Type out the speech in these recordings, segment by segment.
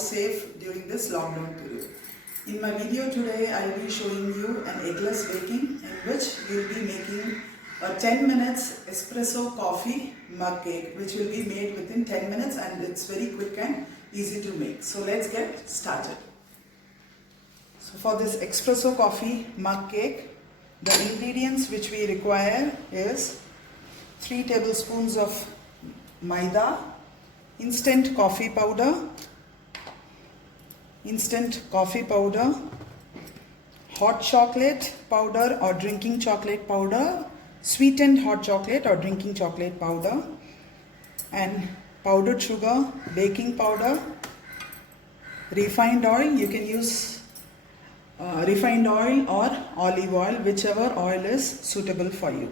safe during this lockdown period. In my video today, I will be showing you an eggless baking in which we will be making a 10 minutes espresso coffee mug cake, which will be made within 10 minutes and it's very quick and easy to make. So let's get started. So for this espresso coffee mug cake, the ingredients which we require is 3 tablespoons of maida, instant coffee powder, hot chocolate powder or drinking chocolate powder, sweetened hot chocolate or drinking chocolate powder, and powdered sugar, baking powder, refined oil. You can use refined oil or olive oil, whichever oil is suitable for you.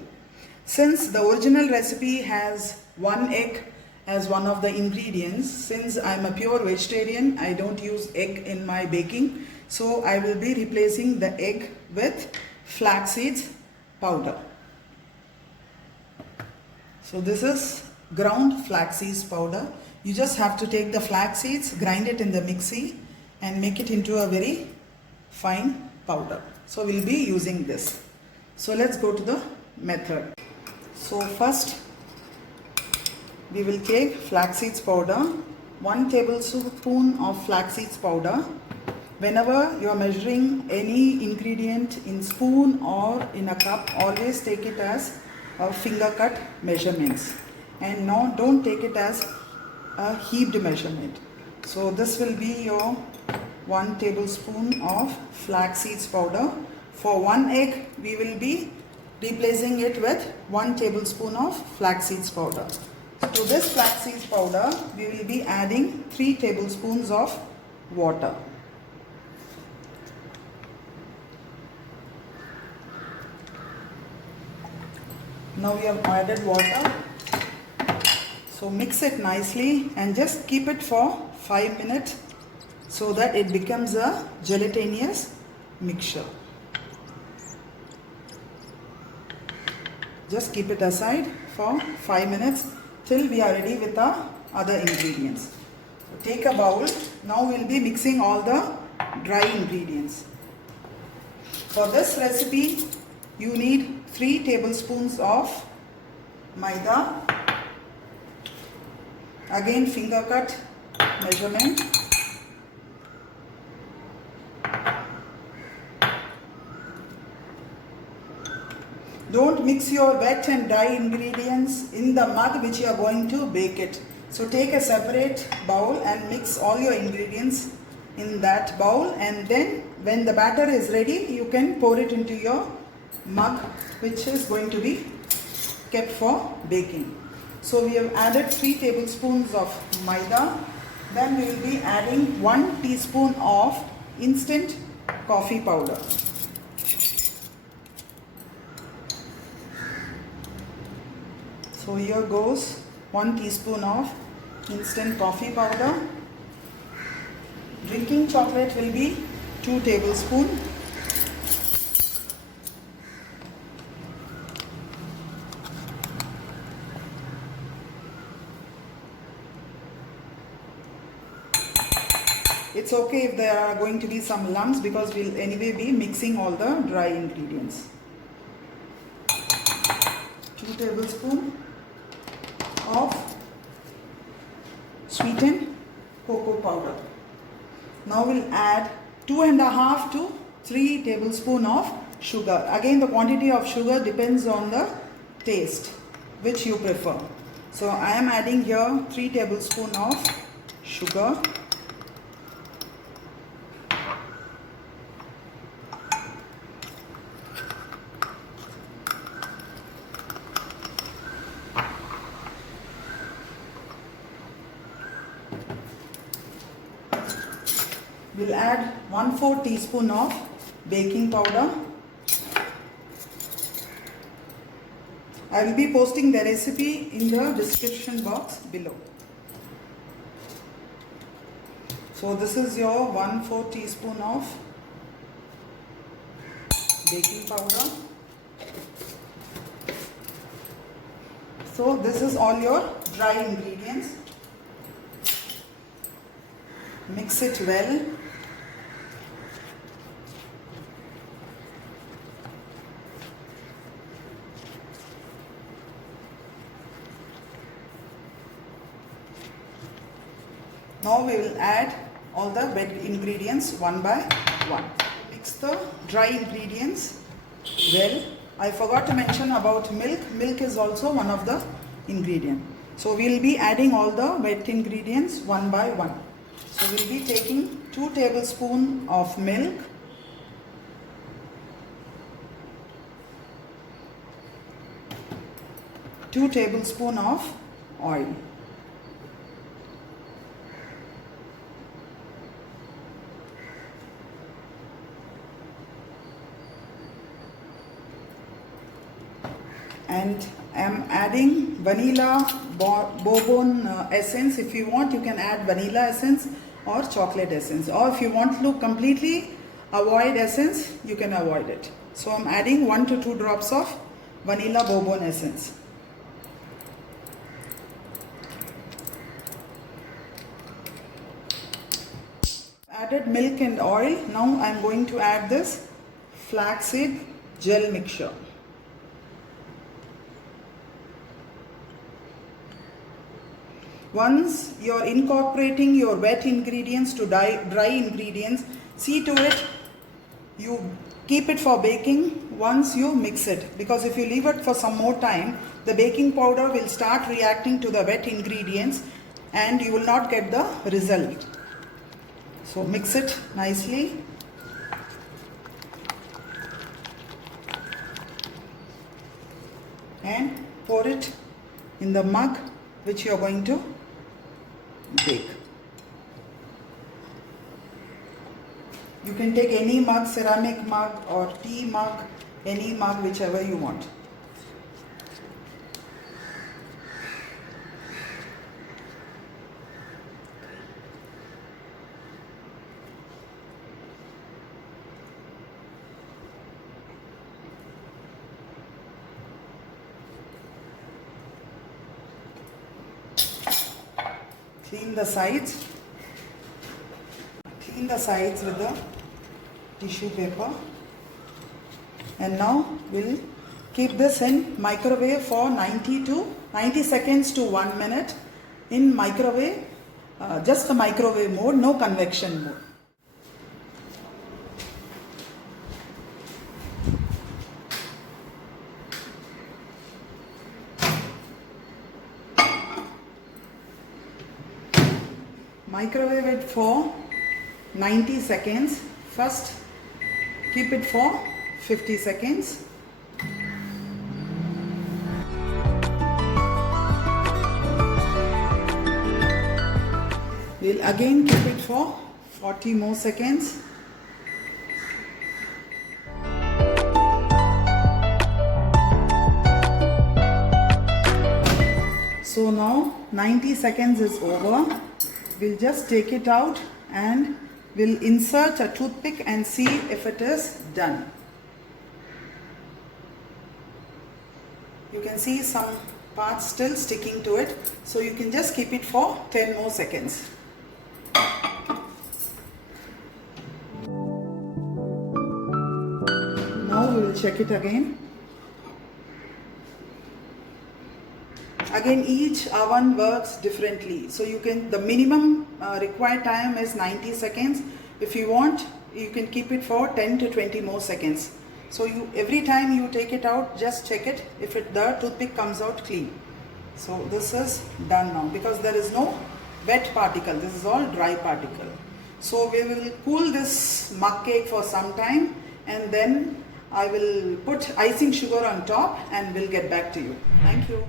Since the original recipe has 1 egg as one of the ingredients, since I am a pure vegetarian, I don't use egg in my baking. So I will be replacing the egg with flax seeds powder. So this is ground flax seeds powder. You just have to take the flax seeds, grind it in the mixie and make it into a very fine powder. So we'll be using this. So let's go to the method. So first we will take flax seeds powder, 1 tablespoon of flax seeds powder. Whenever you are measuring any ingredient in spoon or in a cup, always take it as a finger cut measurements, and now don't take it as a heaped measurement. So this will be your 1 tablespoon of flax seeds powder. For 1 egg, we will be replacing it with 1 tablespoon of flax seeds powder. To this flax seeds powder, we will be adding 3 tablespoons of water. Now we have added water. So mix it nicely and just keep it for 5 minutes so that it becomes a gelatinous mixture. Just keep it aside for 5 minutes till we are ready with the other ingredients. So take a bowl. Now we will be mixing all the dry ingredients. For this recipe, you need 3 tablespoons of maida. Again, finger cut measurement. Don't mix your wet and dry ingredients in the mug which you are going to bake it. So take a separate bowl and mix all your ingredients in that bowl, and then when the batter is ready, you can pour it into your mug which is going to be kept for baking. So we have added 3 tablespoons of maida. Then we will be adding 1 teaspoon of instant coffee powder. So here goes 1 teaspoon of instant coffee powder. Drinking chocolate will be 2 tablespoons. It's okay if there are going to be some lumps because we'll anyway be mixing all the dry ingredients. 2 tablespoons of sweetened cocoa powder. Now we'll add 2.5 to 3 tablespoons of sugar. Again, the quantity of sugar depends on the taste which you prefer. So I am adding here 3 tablespoons of sugar. We'll add 1/4 teaspoon of baking powder. I will be posting the recipe in the description box below. So this is your 1/4 teaspoon of baking powder. So this is all your dry ingredients. Mix it well. Now we will add all the wet ingredients one by one. Mix the dry ingredients well. I forgot to mention about milk. Milk is also one of the ingredient. So we will be adding all the wet ingredients one by one. So we will be taking 2 tablespoons of milk, two tablespoons of oil. And I am adding vanilla bourbon essence. If you want, you can add vanilla essence or chocolate essence. Or if you want to completely avoid essence, you can avoid it. So I am adding 1 to 2 drops of vanilla bourbon essence. Added milk and oil. Now I am going to add this flaxseed gel mixture. Once you are incorporating your wet ingredients to dry ingredients, see to it you keep it for baking once you mix it, because if you leave it for some more time, the baking powder will start reacting to the wet ingredients and you will not get the result. So mix it nicely. And pour it in the mug which you are going to bake. You can take any mug, ceramic mug or tea mug, any mug, whichever you want. Clean the sides. Clean the sides with the tissue paper. And now we'll keep this in microwave for 90 seconds to 1 minute in microwave, just the microwave mode, no convection mode. Microwave it for 90 seconds. First keep it for 50 seconds. We'll again keep it for 40 more seconds. So now 90 seconds is over. We'll just take it out and we'll insert a toothpick and see if it is done. You can see some parts still sticking to it, so you can just keep it for 10 more seconds. Now we will check it again. Again, each oven works differently, so you can, the minimum required time is 90 seconds. If you want, you can keep it for 10 to 20 more seconds. So you, every time you take it out, just check it if the toothpick comes out clean. So this is done now, because there is no wet particle, this is all dry particle. So we will cool this mug cake for some time, and then I will put icing sugar on top and we'll get back to you. Thank you.